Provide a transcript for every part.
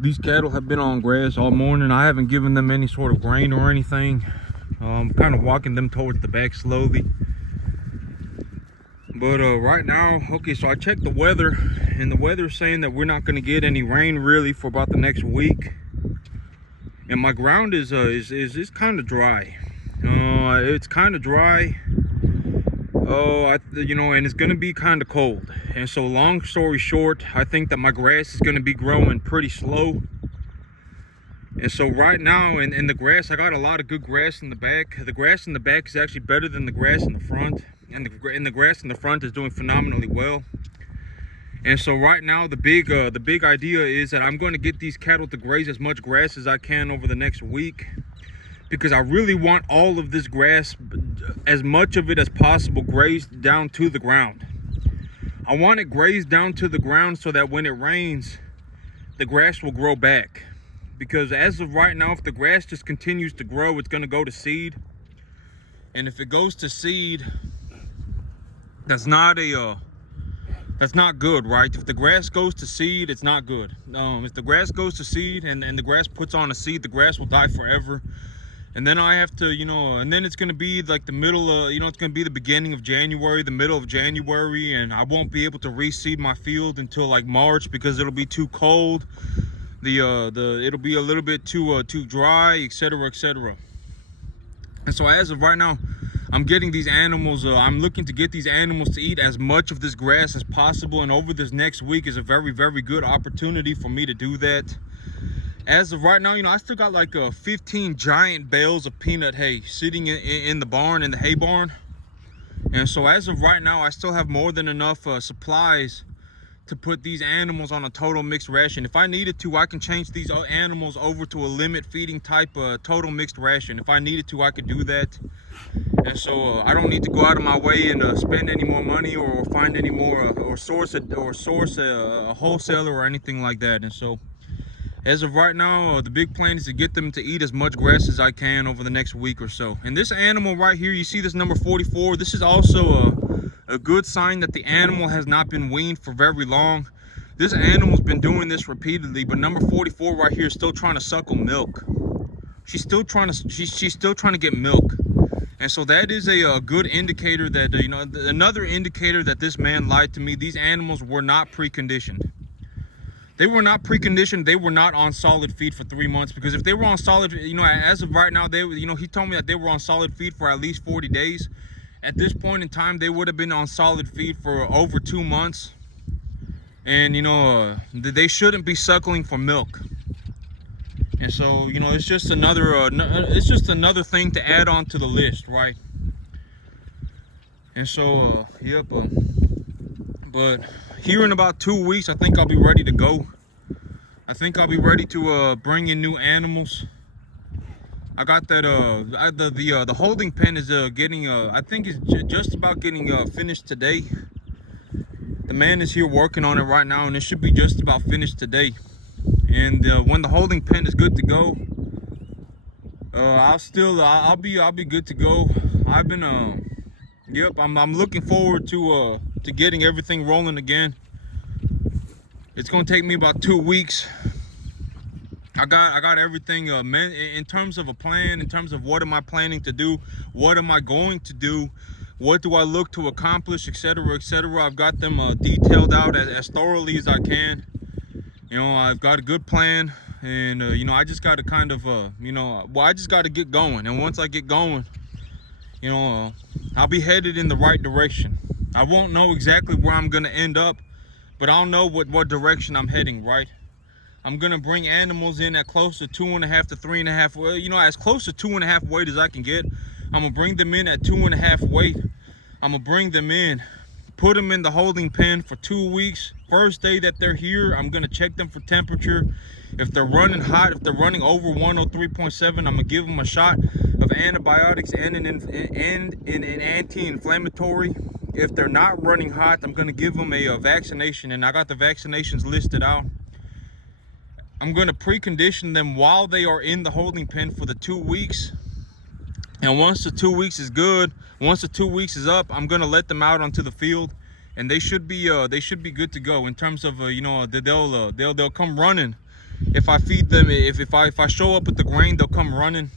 These cattle have been on grass all morning. I haven't given them any sort of grain or anything. I'm kind of walking them towards the back slowly. But right now, okay, so I checked the weather, and the weather's saying that we're not going to get any rain really for about the next week. And my ground is kind of dry. It's kind of dry. And it's going to be kind of cold. And so long story short, I think that my grass is going to be growing pretty slow. And so right now in the grass, I got a lot of good grass in the back. The grass in the back is actually better than the grass in the front. And the grass in the front is doing phenomenally well. And so right now the big idea is that I'm going to get these cattle to graze as much grass as I can over the next week, because I really want all of this grass, as much of it as possible, grazed down to the ground. I want it grazed down to the ground so that when it rains, the grass will grow back. Because as of right now, if the grass just continues to grow, it's going to go to seed. And if it goes to seed, that's not good, right? If the grass goes to seed, it's not good. If the grass goes to seed and the grass puts on a seed, the grass will die forever. And then I have to, and then it's going to be like the middle, it's going to be the beginning of January, the middle of January, and I won't be able to reseed my field until like March, because it'll be too cold. It'll be a little bit too dry, etc., etc. And so as of right now, I'm getting these animals, I'm looking to get these animals to eat as much of this grass as possible, and over this next week is a very, very good opportunity for me to do that. As of right now, I still got like 15 giant bales of peanut hay sitting in the barn, in the hay barn. And so as of right now, I still have more than enough supplies to put these animals on a total mixed ration. If I needed to, I can change these animals over to a limit feeding type total mixed ration. If I needed to, I could do that. And so I don't need to go out of my way and spend any more money or find any more or source a wholesaler or anything like that. And so as of right now, the big plan is to get them to eat as much grass as I can over the next week or so. And this animal right here, you see this number 44, this is also a good sign that the animal has not been weaned for very long. This animal's been doing this repeatedly, but number 44 right here is still trying to suckle milk. She's still trying to get milk. And so that is a good indicator that, another indicator that this man lied to me. These animals were not preconditioned. They were not preconditioned. They were not on solid feed for 3 months, because if they were on solid, as of right now, he told me that they were on solid feed for at least 40 days. At this point in time, they would have been on solid feed for over 2 months. And, they shouldn't be suckling for milk. And so, it's just another thing to add on to the list, right? And so, but here in about 2 weeks, I think I'll be ready to go. I think I'll be ready to bring in new animals. I got that the holding pen is getting I think it's just about getting finished today. The man is here working on it right now, and it should be just about finished today. And when the holding pen is good to go, I'll be good to go. I've been I'm looking forward to getting everything rolling again. It's gonna take me about 2 weeks. I got everything in terms of a plan, in terms of what am I planning to do, what am I going to do, what do I look to accomplish, etc., etc. I've got them detailed out as thoroughly as I can. I've got a good plan, and I just got to kind of I just got to get going. And once I get going, I'll be headed in the right direction. I won't know exactly where I'm gonna end up, but I'll know what direction I'm heading, right? I'm gonna bring animals in at close to 2.5 to 3.5, as close to 2.5 weight as I can get. I'm gonna bring them in at 2.5 weight. I'm gonna bring them in, put them in the holding pen for 2 weeks. First day that they're here, I'm gonna check them for temperature. If they're running hot, if they're running over 103.7, I'm gonna give them a shot of antibiotics and an anti-inflammatory. If they're not running hot, I'm gonna give them a vaccination, and I got the vaccinations listed out. I'm gonna precondition them while they are in the holding pen for the 2 weeks. And once the 2 weeks is good, once the 2 weeks is up, I'm gonna let them out onto the field, and they should be good to go in terms of they'll come running if I feed them, if I show up with the grain, they'll come running,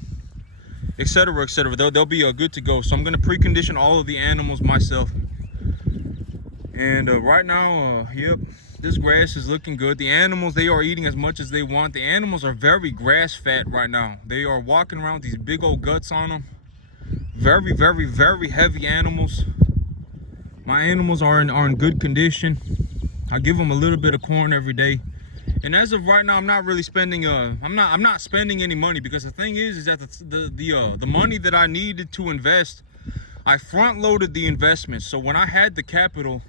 etc., etc. They'll be good to go. So I'm gonna precondition all of the animals myself. And right now, yep, this grass is looking good. The animals, they are eating as much as they want. The animals are very grass fat right now. They are walking around with these big old guts on them. Very, very, very heavy animals. My animals are in good condition. I give them a little bit of corn every day. And as of right now, I'm not really spending I'm not spending any money, because the thing is that the money that I needed to invest, I front loaded the investment. So when I had the capital,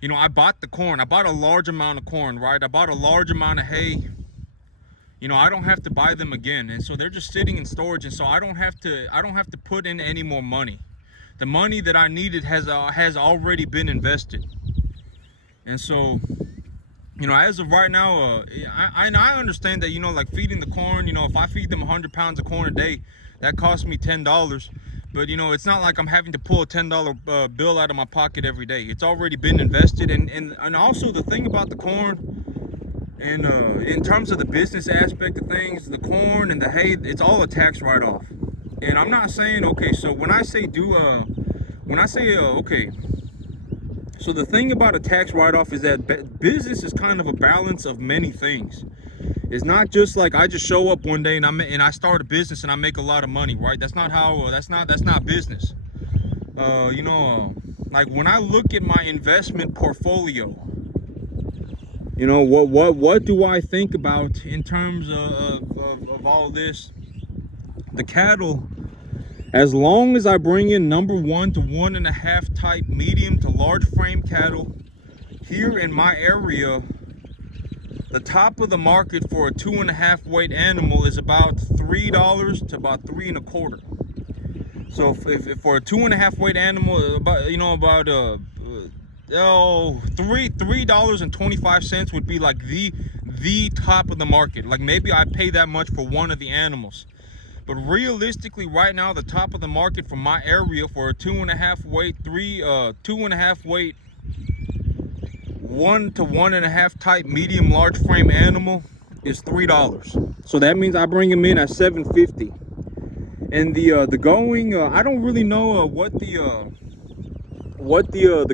you know, I bought the corn. I bought a large amount of corn, right? I bought a large amount of hay. You know, I don't have to buy them again, and so they're just sitting in storage, and so I don't have to put in any more money. The money that I needed has already been invested. And so, you know, as of right now, I understand that, you know, like feeding the corn, you know, if I feed them 100 pounds of corn a day, that costs me $10. But, you know, it's not like I'm having to pull a $10 bill out of my pocket every day. It's already been invested. And also the thing about the corn, and in terms of the business aspect of things, the corn and the hay, it's all a tax write-off. And I'm not saying, okay, so when I say okay, so the thing about a tax write-off is that business is kind of a balance of many things. It's not just like I just show up one day and I start a business and I make a lot of money, right? That's not how. That's not business. You know, like when I look at my investment portfolio, you know, what do I think about in terms of all this? The cattle, as long as I bring in number 1 to 1.5 type medium to large frame cattle here in my area, the top of the market for a 2.5 weight animal is about $3 to about $3.25. So if for a 2.5 weight animal, about, you know, about $3.25 would be like the top of the market. Like maybe I pay that much for one of the animals. But realistically, right now, the top of the market for my area for a 2.5 weight, 2.5 weight, 1 to 1.5 type medium large frame animal is $3. So that means I bring them in at $7.50. And the going, I don't really know what the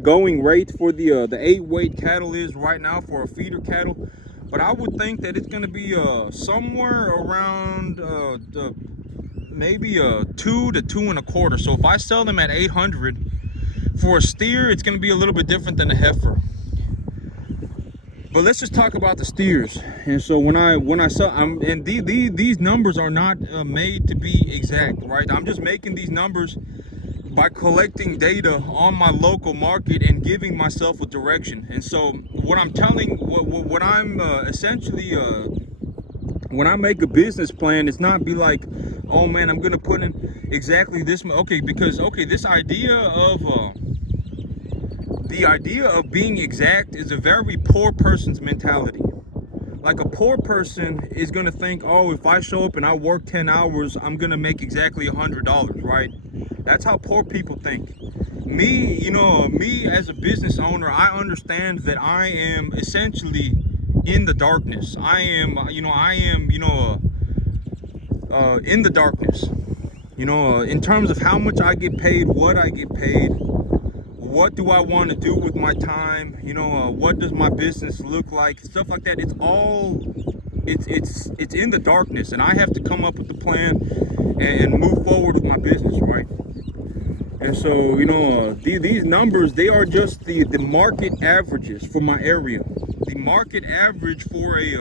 going rate for the 8 weight cattle is right now for a feeder cattle. But I would think that it's going to be somewhere around maybe 2 to 2.25. So if I sell them at 800 for a steer, it's going to be a little bit different than a heifer. But let's just talk about the steers. And so when I sell, and these numbers are not made to be exact, right? I'm just making these numbers by collecting data on my local market and giving myself a direction. And so what I'm essentially when I make a business plan, it's not be like, oh man, I'm gonna put in exactly this. Okay, because this idea of being exact is a very poor person's mentality. Like a poor person is gonna think, oh, if I show up and I work 10 hours, I'm gonna make exactly $100, right? That's how poor people think. Me, you know, me as a business owner, I understand that I am essentially in the darkness. I am in the darkness. You know, in terms of how much I get paid, what I get paid, what do I want to do with my time, you know, what does my business look like, stuff like that. It's all, it's in the darkness, and I have to come up with a plan and move forward with my business, right? And so, you know, these numbers, they are just the market averages for my area. The market average for a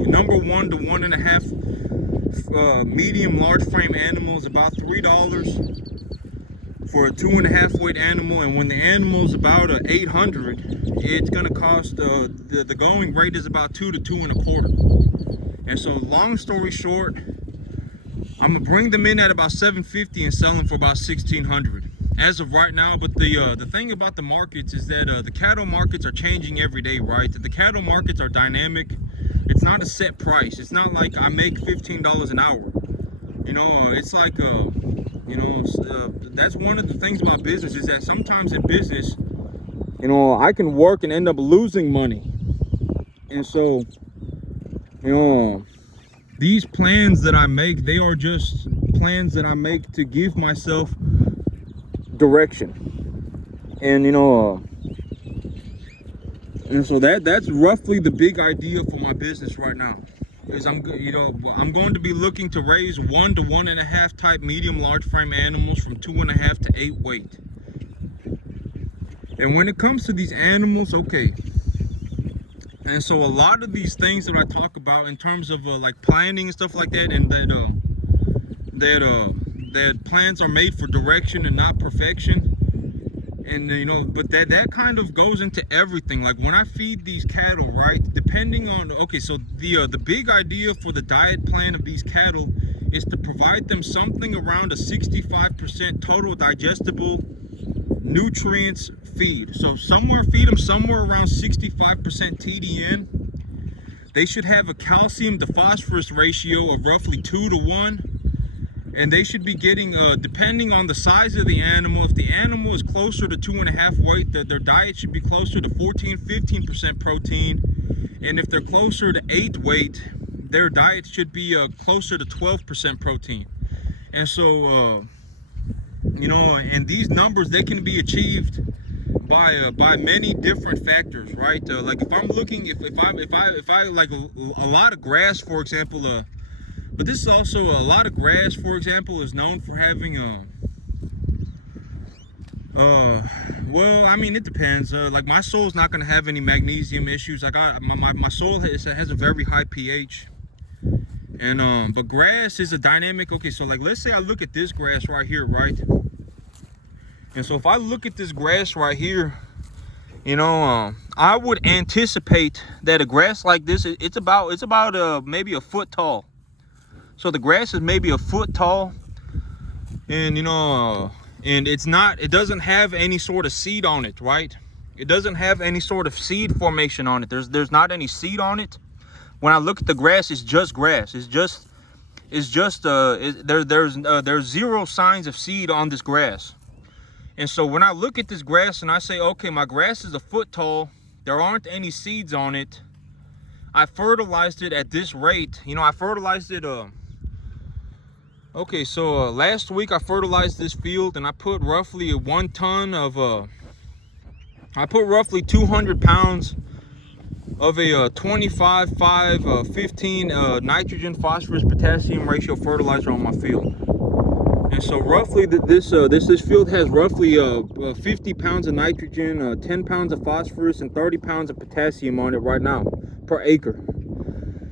number 1 to 1.5 medium large frame animal is about $3 for a 2.5 weight animal. And when the animal is about 800, it's going to cost the going rate is about 2 to 2.25. And so, long story short, I'm gonna bring them in at about $7.50 and sell them for about $1,600 as of right now. But the thing about the markets is that the cattle markets are changing every day, right? The cattle markets are dynamic. It's not a set price. It's not like I make $15 an hour. You know, it's like you know, that's one of the things about business, is that sometimes in business, you know, I can work and end up losing money. And so You know, these plans that I make, they are just plans that I make to give myself direction. And you know, and so that's roughly the big idea for my business right now. Is I'm going to be looking to raise 1 to 1.5 type medium large frame animals from 2.5 to 8 weight. And when it comes to these animals, okay. And so a lot of these things that I talk about in terms of like planning and stuff like that, and that plans are made for direction and not perfection. And you know, but that kind of goes into everything. Like when I feed these cattle, right, depending on, okay, so the big idea for the diet plan of these cattle is to provide them something around a 65% total digestible nutrients feed. So feed them somewhere around 65% TDN. They should have a calcium to phosphorus ratio of roughly 2 to 1. And they should be getting, depending on the size of the animal, if the animal is closer to 2.5 weight, their diet should be closer to 15% protein. And if they're closer to 8 weight, their diet should be closer to 12% protein. And so, you know, and these numbers, they can be achieved by many different factors, right? Like if I'm looking, if I like a lot of grass, for example, but this is also a lot of grass, for example, is known for having well, I mean, it depends. Like my soil's not gonna have any magnesium issues. I got my soil has a very high pH. And but grass is a dynamic. Okay, so like let's say I look at this grass right here, right? And so if I look at this grass right here, you know, I would anticipate that a grass like this, it's about maybe a foot tall. So the grass is maybe a foot tall, and you know, and it doesn't have any sort of seed on it, right? It doesn't have any sort of seed formation on it. There's not any seed on it. When I look at the grass, it's just grass. There's zero signs of seed on this grass. And so when I look at this grass and I say, okay, my grass is a foot tall, there aren't any seeds on it. I fertilized it at this rate. You know, I fertilized it okay, so last week I fertilized this field and I put roughly 1 ton of I put roughly 200 pounds of a 25-5-15 nitrogen phosphorus potassium ratio fertilizer on my field. And so roughly this field has roughly 50 pounds of nitrogen, 10 pounds of phosphorus, and 30 pounds of potassium on it right now per acre.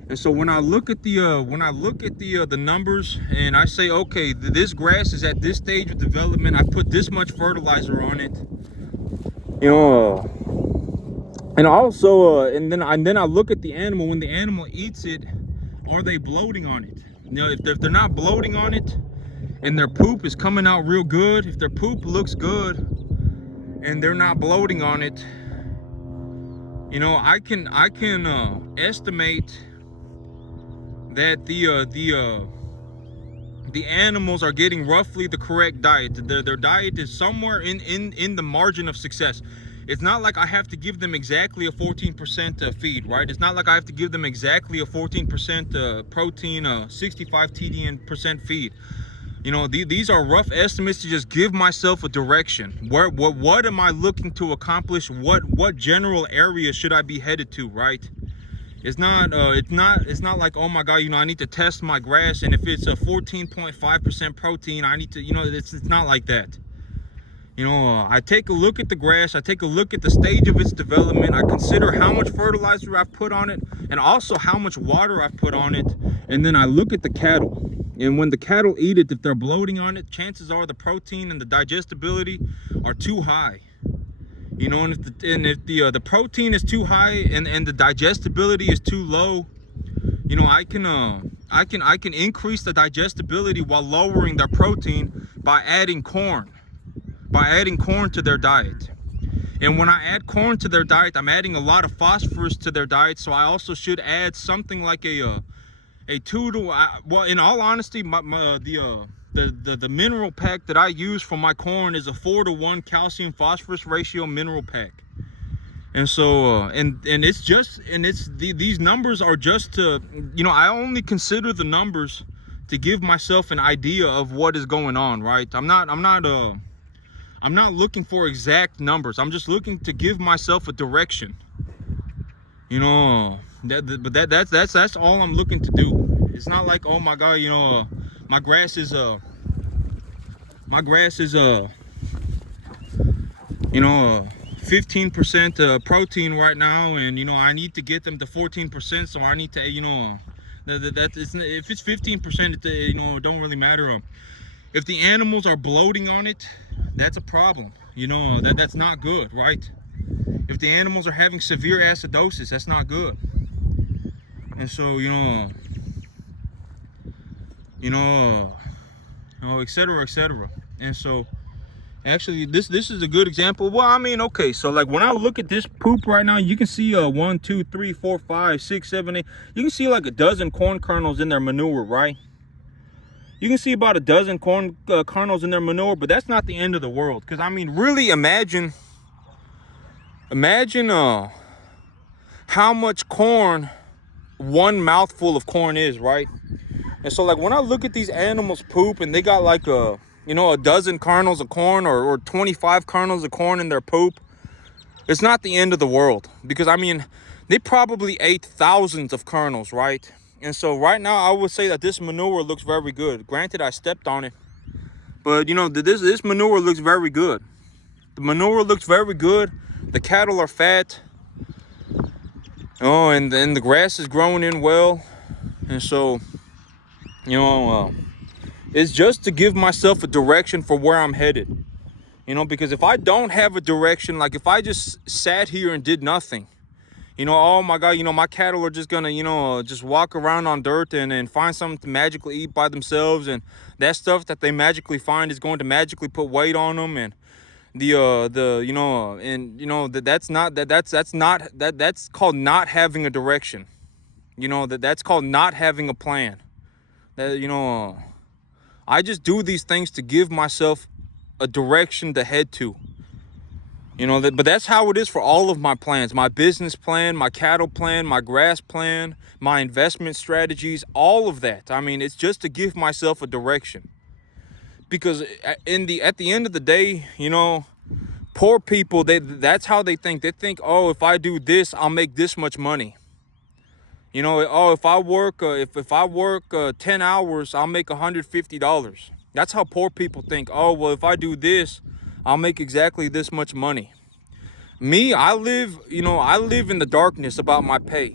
And so when I look at the numbers and I say, okay, this grass is at this stage of development, I put this much fertilizer on it, you know, and also and then I look at the animal. When the animal eats it, are they bloating on it? You know, if they're not bloating on it and their poop is coming out real good, if their poop looks good and they're not bloating on it, you know, I can estimate that the animals are getting roughly the correct diet. Their diet is somewhere in the margin of success. It's not like I have to give them exactly a 14% feed, right? It's not like I have to give them exactly a 14% protein, 65 TDN% feed. You know, these are rough estimates to just give myself a direction. What am I looking to accomplish? What general area should I be headed to, right? It's not like, oh my God, you know, I need to test my grass, and if it's a 14.5% protein, I need to, you know, it's not like that. You know, I take a look at the grass, I take a look at the stage of its development, I consider how much fertilizer I've put on it, and also how much water I've put on it, and then I look at the cattle. And when the cattle eat it, if they're bloating on it, chances are the protein and the digestibility are too high. You know, and if the protein is too high and the digestibility is too low, you know, I can increase the digestibility while lowering their protein by adding corn to their diet. And when I add corn to their diet, I'm adding a lot of phosphorus to their diet. So I also should add something like a 2 to, well, in all honesty, the mineral pack that I use for my corn is a 4 to 1 calcium phosphorus ratio mineral pack. And so and it's just, and these numbers are just to, you know, I only consider the numbers to give myself an idea of what is going on, right? I'm not looking for exact numbers. I'm just looking to give myself a direction. You know, that's all I'm looking to do. It's not like, oh my God, you know, my grass is you know, 15% protein right now, and you know, I need to get them to 14%, so I need to, you know, if it's 15%, you know, it don't really matter. If the animals are bloating on it, that's a problem. You know, that's not good, right? If the animals are having severe acidosis, that's not good. And so, etc., etc. And so, actually, this is a good example. Well, I mean, okay, so like when I look at this poop right now, you can see 1, 2, 3, 4, 5, 6, 7, 8. You can see like a dozen corn kernels in their manure, right? You can see about a dozen corn kernels in their manure, but that's not the end of the world. Because I mean, really imagine how much corn one mouthful of corn is, right? And so like when I look at these animals poop and they got like a dozen kernels of corn or 25 kernels of corn in their poop, it's not the end of the world. Because I mean, they probably ate thousands of kernels, right? And so right now I would say that this manure looks very good. Granted, I stepped on it, but you know, this manure looks very good. The manure looks very good. The cattle are fat. Oh, and the grass is growing in well. And so, you know, it's just to give myself a direction for where I'm headed. You know, because if I don't have a direction, like if I just sat here and did nothing, you know, oh my God, you know, my cattle are just gonna, you know, just walk around on dirt and find something to magically eat by themselves, and that stuff that they magically find is going to magically put weight on them, and that's called not having a direction. You know, that's called not having a plan. I just do these things to give myself a direction to head to. You know, but that's how it is for all of my plans. My business plan, my cattle plan, my grass plan, my investment strategies, all of that. I mean, it's just to give myself a direction. Because at the end of the day, you know, poor people, that's how they think. They think, oh, if I do this, I'll make this much money. You know, oh, if I work 10 hours, I'll make $150. That's how poor people think. Oh, well, if I do this, I'll make exactly this much money. Me, I live in the darkness about my pay.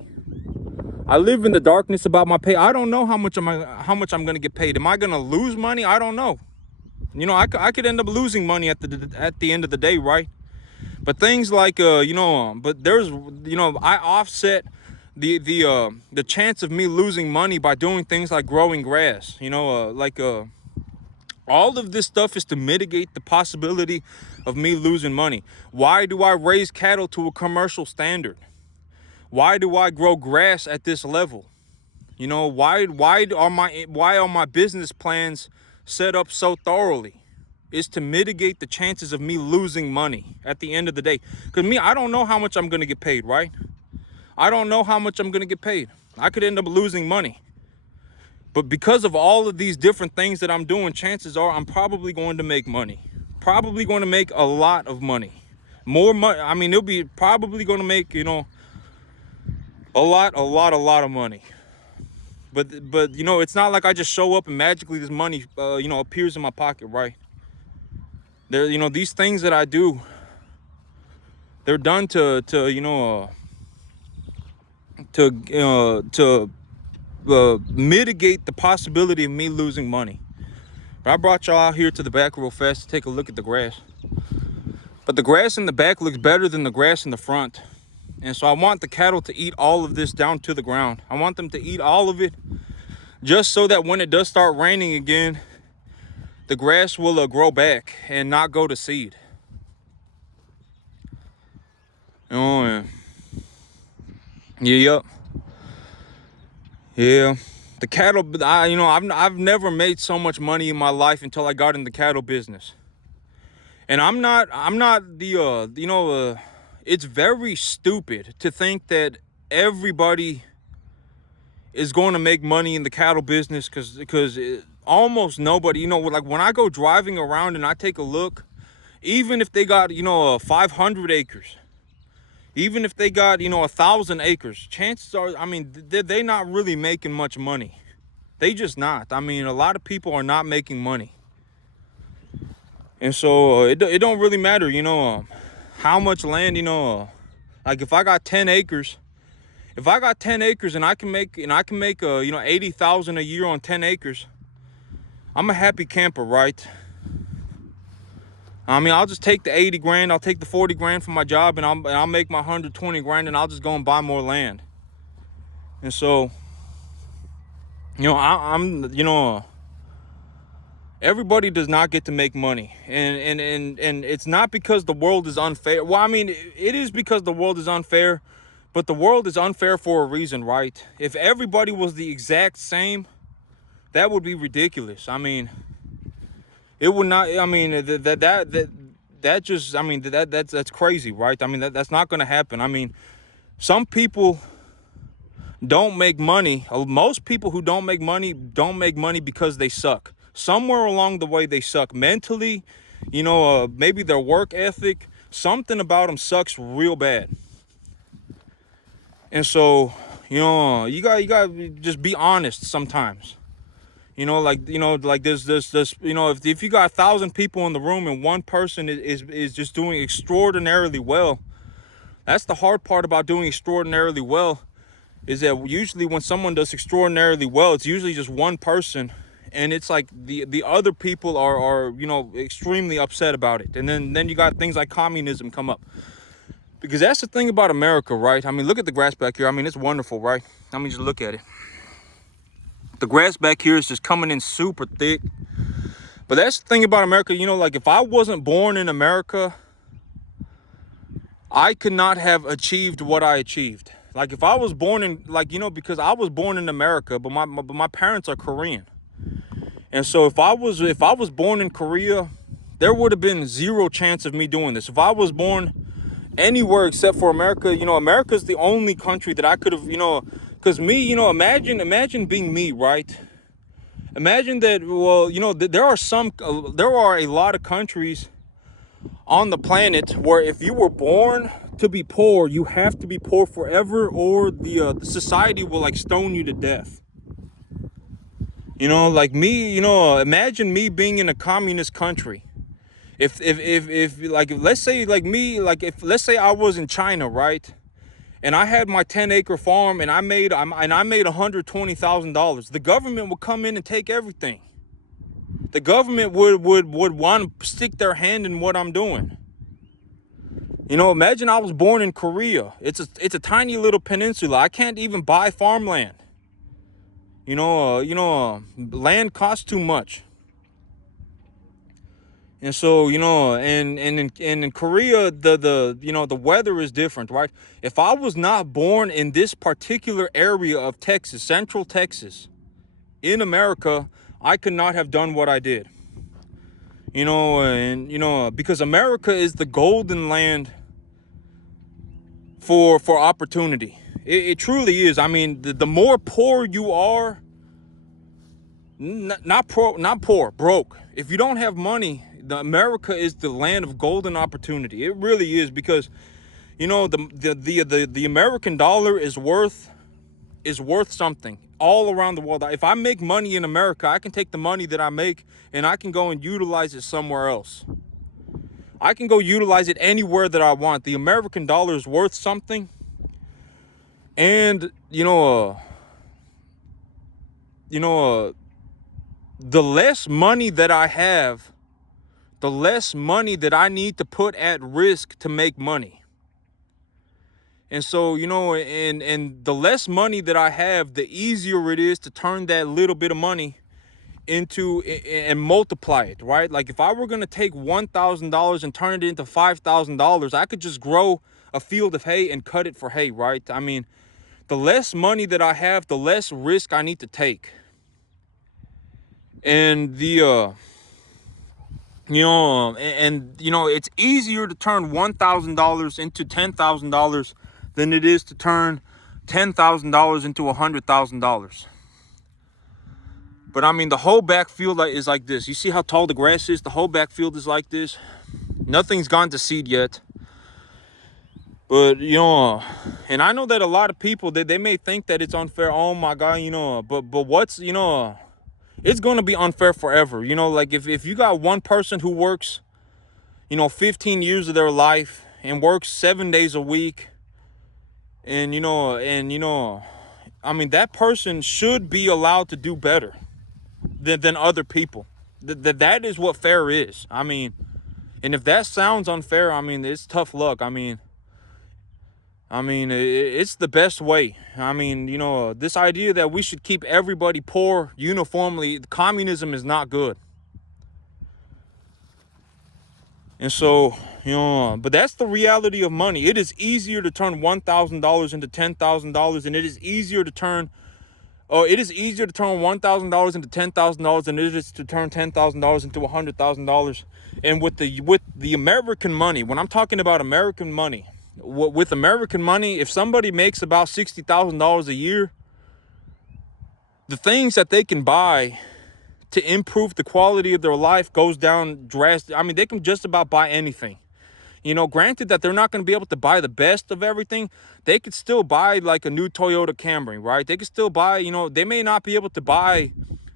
I live in the darkness about my pay. I don't know how much I'm gonna get paid. Am I gonna lose money? I don't know. You know, I could end up losing money at the end of the day, right? But things like but there's, you know, I offset the chance of me losing money by doing things like growing grass. You know, all of this stuff is to mitigate the possibility of me losing money. Why do I raise cattle to a commercial standard? Why do I grow grass at this level? You know, why are my business plans set up so thoroughly? Is to mitigate the chances of me losing money at the end of the day. Because me, I don't know how much I'm going to get paid, right? I don't know how much I'm going to get paid. I could end up losing money. But because of all of these different things that I'm doing, chances are I'm probably going to make money. Probably going to make a lot of money. More money. I mean, it'll be probably going to make, you know, a lot of money. But you know, it's not like I just show up and magically this money, you know, appears in my pocket, right? There, you know, these things that I do, they're done to mitigate the possibility of me losing money. But I brought y'all out here to the back real fast to take a look at the grass. But the grass in the back looks better than the grass in the front. And so I want the cattle to eat all of this down to the ground. I want them to eat all of it, just so that when it does start raining again, the grass will grow back and not go to seed. Oh, man. Yeah. The cattle, I've never made so much money in my life until I got in the cattle business. And I'm not the it's very stupid to think that everybody is going to make money in the cattle business, because almost nobody, like when I go driving around and I take a look, even if they got, 500 acres, even if they got, 1,000 acres, chances are, I mean, they're not really making much money. They just not. I mean, a lot of people are not making money. And so it don't really matter, how much land, like if I got 10 acres, and I can make 80,000 a year on 10 acres, I'm a happy camper, right? I mean, I'll just take the 80 grand, I'll take the 40 grand from my job, and I'll make my 120 grand, and I'll just go and buy more land. And so, everybody does not get to make money, and it's not because the world is unfair. Well, I mean, it is because the world is unfair, but the world is unfair for a reason, right? If everybody was the exact same, that would be ridiculous. I mean, it would not. I mean, that's crazy, right? I mean, that's not going to happen. I mean, some people don't make money. Most people who don't make money because they suck. Somewhere along the way, they suck mentally. Maybe their work ethic, something about them sucks real bad. And so, you got to just be honest sometimes. Like there's if you got 1,000 people in the room and one person is just doing extraordinarily well, that's the hard part about doing extraordinarily well, is that usually when someone does extraordinarily well, it's usually just one person, and it's like the other people are extremely upset about it. And then you got things like communism come up. Because that's the thing about America, right? I mean, look at the grass back here. I mean, it's wonderful, right? I mean, just look at it. The grass back here is just coming in super thick. But that's the thing about America, like if I wasn't born in America, I could not have achieved what I achieved. Like if I was born in, because I was born in America, but my parents are Korean. And so if I was born in Korea, there would have been zero chance of me doing this. If I was born anywhere except for America, America's the only country that I could have, because me, imagine being me, right? Imagine that, well, there are a lot of countries on the planet where if you were born to be poor, you have to be poor forever, or the society will like stone you to death. Like me, imagine me being in a communist country. If let's say let's say I was in China, right? And I had my 10-acre farm, and I made $120,000. The government would come in and take everything. The government would want to stick their hand in what I'm doing. Imagine I was born in Korea. It's a tiny little peninsula. I can't even buy farmland. Land costs too much. And so, and in Korea, the weather is different, right? If I was not born in this particular area of Texas, Central Texas, in America, I could not have done what I did. Because America is the golden land for opportunity. It truly is. I mean, the more poor you are, not poor, broke. If you don't have money, America is the land of golden opportunity. It really is, because the American dollar is worth something all around the world. If I make money in America, I can take the money that I make and I can go and utilize it somewhere else. I can go utilize it anywhere that I want. The American dollar is worth something. And the less money that I have, the less money that I need to put at risk to make money. And so, and the less money that I have, the easier it is to turn that little bit of money into and multiply it, right? Like if I were going to take $1,000 and turn it into $5,000, I could just grow a field of hay and cut it for hay, right? I mean, the less money that I have, the less risk I need to take. And and it's easier to turn $1,000 into $10,000 than it is to turn $10,000 into $100,000. But I mean, the whole backfield is like this. You see how tall the grass is? The whole backfield is like this. Nothing's gone to seed yet. But and I know that a lot of people, they may think that it's unfair. Oh my God, but what's it's going to be unfair forever. Like if you got one person who works 15 years of their life and works 7 days a week, and I mean, that person should be allowed to do better than other people. That is what fair is. I mean, and if that sounds unfair, I mean, it's tough luck. I mean, it's the best way. I mean, this idea that we should keep everybody poor uniformly, communism is not good. And so, but that's the reality of money. It is easier to turn $1,000 into $10,000, and it is easier to turn $1,000 into $10,000 than it is to turn $10,000 into $100,000. And with the American money, when I'm talking about American money, with American money, if somebody makes about $60,000 a year, the things that they can buy to improve the quality of their life goes down drastically. I mean, they can just about buy anything. Granted that they're not going to be able to buy the best of everything, they could still buy like a new Toyota Camry, right? They could still buy, they may not be able to buy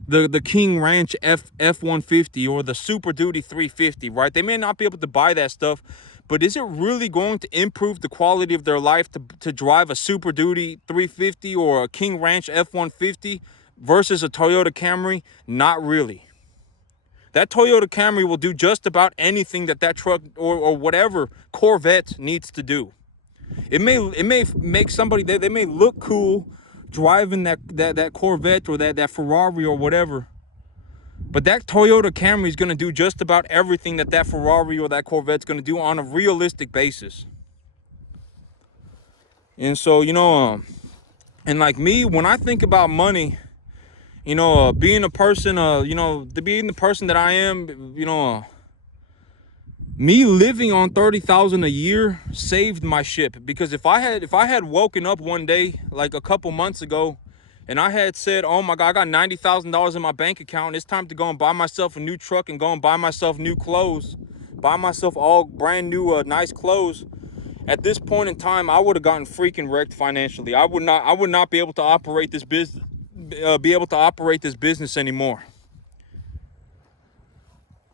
the King Ranch F-150 or the Super Duty 350, right? They may not be able to buy that stuff, but is it really going to improve the quality of their life to drive a Super Duty 350 or a King Ranch F-150 versus a Toyota Camry? Not really. That Toyota Camry will do just about anything that truck or whatever Corvette needs to do. It may make somebody, they may look cool driving that Corvette or that Ferrari or whatever, but that Toyota Camry is going to do just about everything that Ferrari or that Corvette's going to do on a realistic basis. And so, and like me, when I think about money, being a person, being the person that I am, me living on $30,000 a year saved my ship. Because if I had woken up one day, like a couple months ago, and I had said, oh my God, I got $90,000 in my bank account, it's time to go and buy myself a new truck and go and buy myself new clothes, buy myself all brand new, nice clothes. At this point in time, I would have gotten freaking wrecked financially. I would not be able to operate this business. Anymore.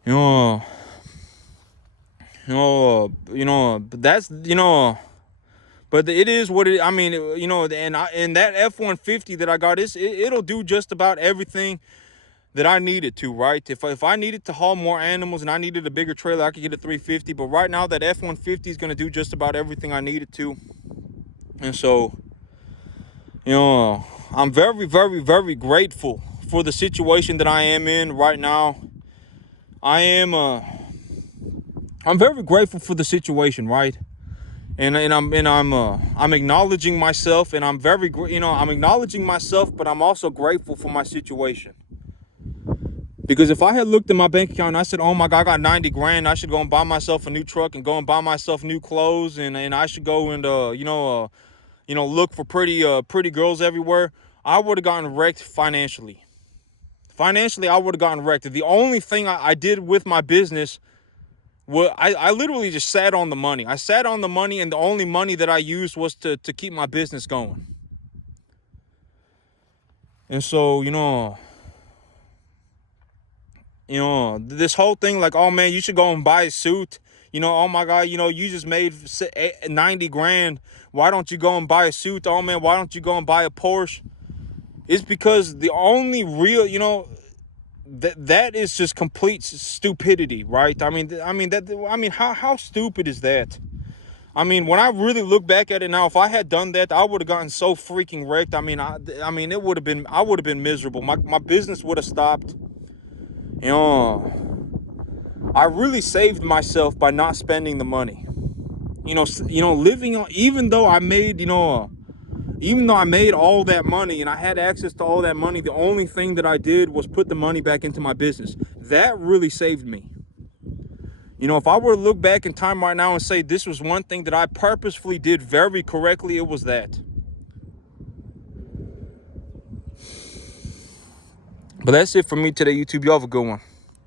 But that's, but it is what it, I mean, and that F-150 that I got, it'll do just about everything that I needed to, right? If I needed to haul more animals and I needed a bigger trailer, I could get a 350. But right now, that F-150 is going to do just about everything I needed to. And so, I'm very, very, very grateful for the situation that I am in right now. I'm very grateful for the situation, right? And I'm acknowledging myself, and I'm I'm acknowledging myself, but I'm also grateful for my situation. Because if I had looked at my bank account and I said, oh my God, I got 90 grand, I should go and buy myself a new truck and go and buy myself new clothes, and I should go and look for pretty girls everywhere, I would have gotten wrecked financially. Financially, I would have gotten wrecked. The only thing I did with my business was I literally just sat on the money. I sat on the money, and the only money that I used was to keep my business going. And so, this whole thing like, oh man, you should go and buy a suit. Oh my God, you just made 90 grand. Why don't you go and buy a suit? Oh man, why don't you go and buy a Porsche? It's because the only real, that is just complete stupidity, right? How stupid is that? I mean, when I really look back at it now, if I had done that, I would have gotten so freaking wrecked. I would have been miserable. My business would have stopped. I really saved myself by not spending the money. Living on, even though I made all that money and I had access to all that money, the only thing that I did was put the money back into my business. That really saved me. You know, if I were to look back in time right now and say this was one thing that I purposefully did very correctly, it was that. But that's it for me today, YouTube. Y'all have a good one.